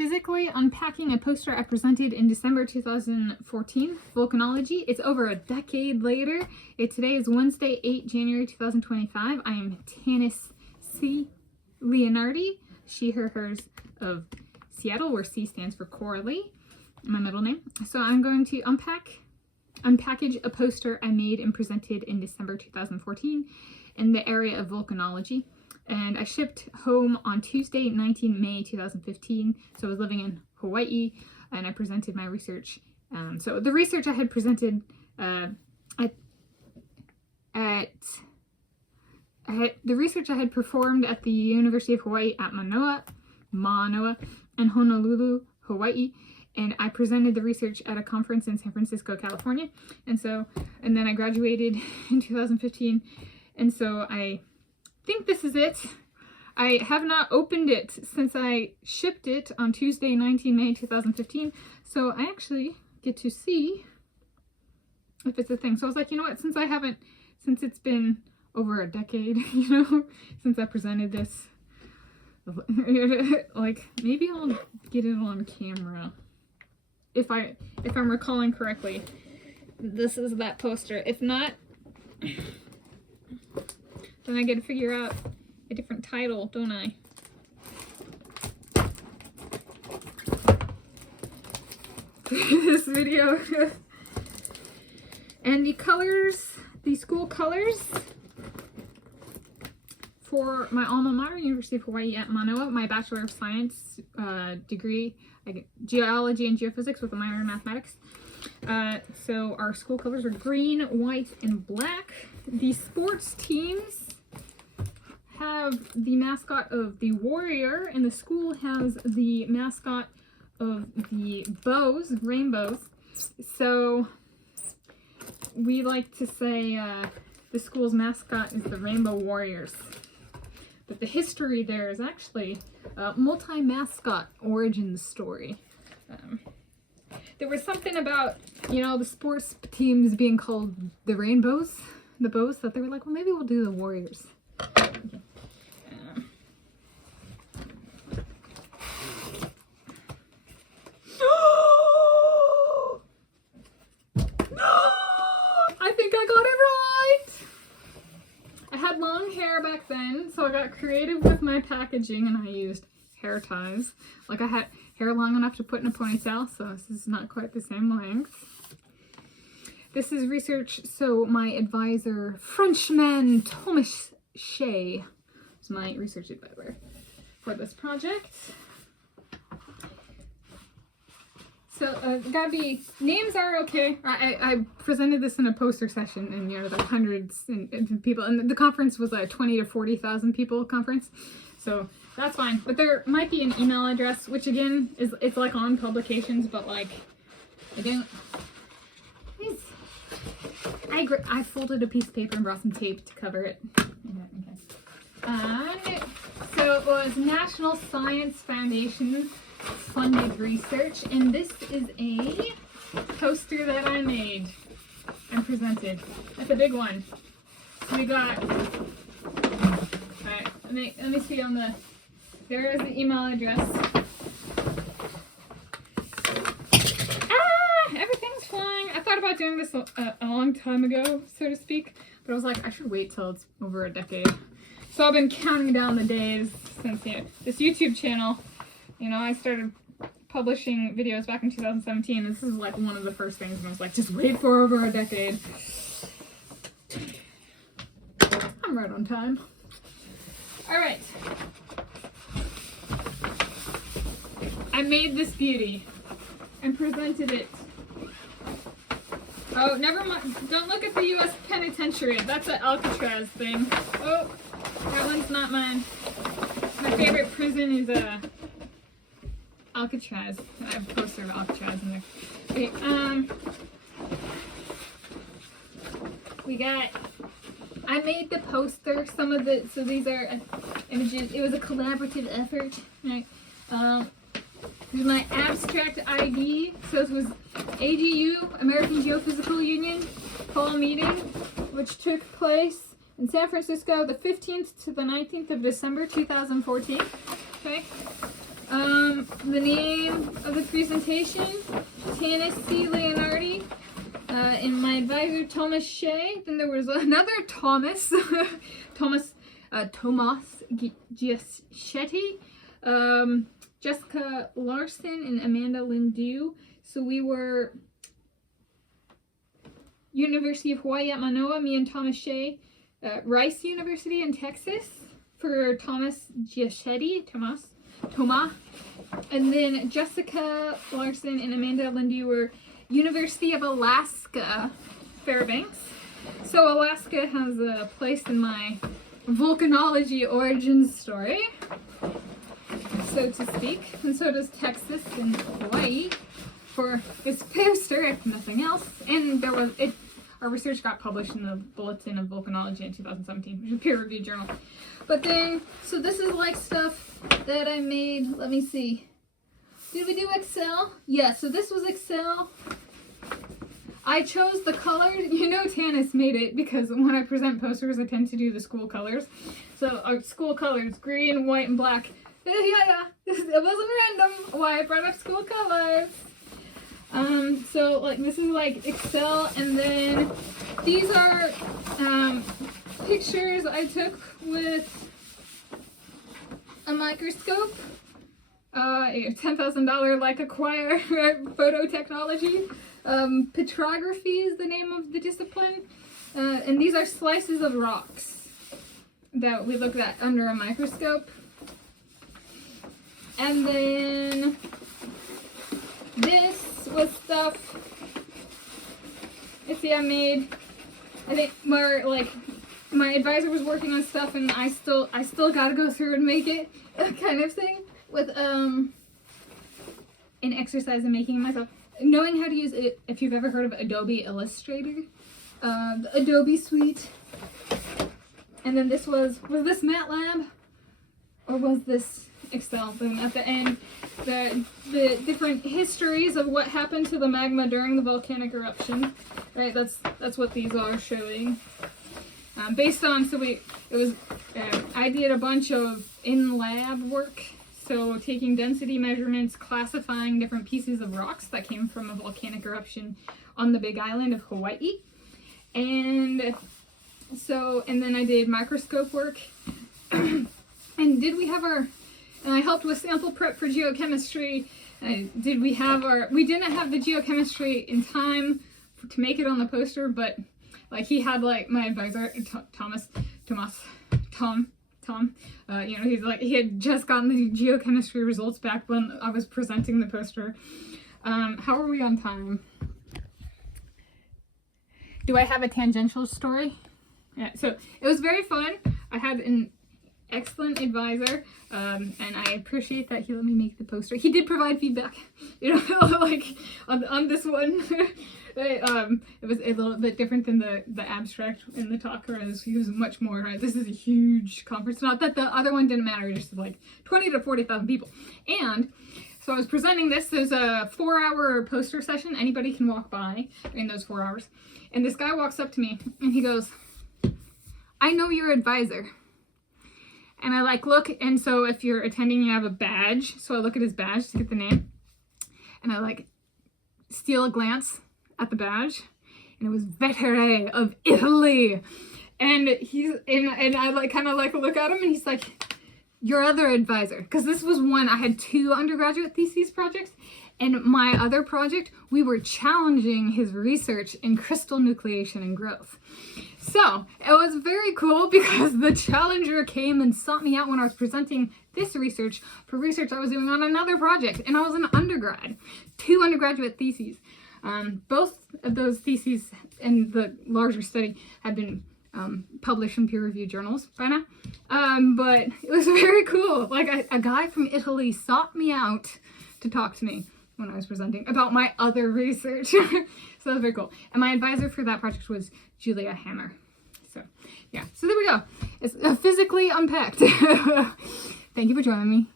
Geophysically unpacking a poster I presented in December 2014, Volcanology. It's over a decade later. Today is Wednesday, 8 January 2025. I am Tanis C. Leonhardi, she, her, hers of Seattle, where C stands for Coralee, my middle name. So I'm going to unpackage a poster I made and presented in December 2014 in the area of volcanology. And I shipped home on Tuesday, 19 May 2015. So I was living in Hawaii, and I presented my research. So the research I had presented the research I had performed at the University of Hawaii at Mānoa, and Honolulu, Hawaii. And I presented the research at a conference in San Francisco, California. And then I graduated in 2015. And so I think this is it. I have not opened it since I shipped it on Tuesday, 19 May 2015. So I actually get to see if it's a thing. So I was like, you know what, since it's been over a decade, since I presented this, like, maybe I'll get it on camera. If I'm recalling correctly, this is that poster. If not, then I get to figure out a different title, don't I? This video. And the colors, the school colors for my alma mater, University of Hawaii at Mānoa, my Bachelor of Science degree, I get geology and geophysics with a minor in mathematics. So our school colors are green, white, and black. The sports teams have the mascot of the warrior, and the school has the mascot of the bows, rainbows. So we like to say the school's mascot is the Rainbow Warriors. But the history there is actually a multi-mascot origin story. There was something about, the sports teams being called the Rainbows, the bows, that they were like, well, maybe we'll do the Warriors. Okay. I think I got it right! I had long hair back then, so I got creative with my packaging and I used hair ties. Like, I had hair long enough to put in a ponytail, so this is not quite the same length. This is research, so my advisor, Frenchman Thomas C, is my research advisor for this project. So, gotta be, names are okay. I presented this in a poster session, and there were hundreds of people, and the conference was a 20 to 40,000 people conference, so that's fine. But there might be an email address, which again it's like on publications, but like I didn't. I folded a piece of paper and brought some tape to cover it. Okay. So it was National Science Foundation funded research, and this is a poster that I made and presented. That's a big one. So we got, alright, let me see on the, there is the email address. Everything's flying. I thought about doing this a long time ago, so to speak, but I was like, I should wait till it's over a decade. So I've been counting down the days since this YouTube channel. I started publishing videos back in 2017. This is like one of the first things, and I was like, just wait for over a decade. I'm right on time. All right. I made this beauty and presented it. Oh, never mind. Don't look at the U.S. Penitentiary. That's an Alcatraz thing. Oh, that one's not mine. My favorite prison is Alcatraz. I have a poster of Alcatraz in there. Okay, I made the poster, so these are images. It was a collaborative effort, right? This is my abstract ID. So this was AGU, American Geophysical Union, fall meeting, which took place in San Francisco the 15th to the 19th of December 2014. Okay. The name of the presentation, Tanis C. Leonhardi, and my advisor, Thomas Shea. Then there was another Thomas, Thomas Giaschetti, Jessica Larson, and Amanda Lindu. So we were University of Hawaii at Mānoa, me and Thomas Shea, Rice University in Texas for Thomas Giaschetti, Thomas. And then Jessica Larson and Amanda Lindu were University of Alaska, Fairbanks. So Alaska has a place in my volcanology origin story, so to speak. And so does Texas and Hawaii for its poster, if nothing else. And there was our research got published in the Bulletin of Volcanology in 2017, which is a peer-reviewed journal. But then, so this is like stuff that I made. Let me see. Did we do Excel? Yeah, so this was Excel. I chose the colors. You know Tanis made it because when I present posters, I tend to do the school colors. So our school colors, green, white, and black. Yeah. It wasn't random why I brought up school colors. So like this is like Excel, and then these are pictures I took with a microscope, a $10,000 Leica acquire photo technology. Petrography is the name of the discipline, and these are slices of rocks that we looked at under a microscope. And then this was stuff, I think more like my advisor was working on stuff and I still gotta go through and make it, kind of thing, with an exercise in making it myself. Knowing how to use it, if you've ever heard of Adobe Illustrator, the Adobe suite. And then this was this MATLAB or was this Excel? Then at the end, the different histories of what happened to the magma during the volcanic eruption. Right, that's what these are showing. Based on, I did a bunch of in-lab work. So taking density measurements, classifying different pieces of rocks that came from a volcanic eruption on the Big Island of Hawaii. And then I did microscope work. And I helped with sample prep for geochemistry. We didn't have the geochemistry in time to make it on the poster, but like he had like my advisor, Tom, he had just gotten the geochemistry results back when I was presenting the poster. How are we on time? Do I have a tangential story? Yeah, so it was very fun. I had an excellent advisor, and I appreciate that he let me make the poster. He did provide feedback, like on this one. It was a little bit different than the abstract in the talk, whereas he was much more, this is a huge conference. Not that the other one didn't matter, just like 20 to 40,000 people. And so I was presenting this. There's a 4-hour poster session. Anybody can walk by in those 4 hours. And this guy walks up to me and he goes, "I know your advisor." And I look, and so if you're attending, you have a badge. So I look at his badge to get the name. And I steal a glance at the badge, and it was Vetere of Italy. And I kind of look at him, and he's like, "Your other advisor." Because this was one, I had 2 undergraduate thesis projects, and my other project, we were challenging his research in crystal nucleation and growth. So it was very cool because the challenger came and sought me out when I was presenting this research for research I was doing on another project, and I was an undergrad, 2 undergraduate theses. Both of those theses in the larger study have been published in peer-reviewed journals by now. But it was very cool. A guy from Italy sought me out to talk to me when I was presenting about my other research. So that was very cool. And my advisor for that project was Julia Hammer. So yeah, so there we go. It's physically unpacked. Thank you for joining me.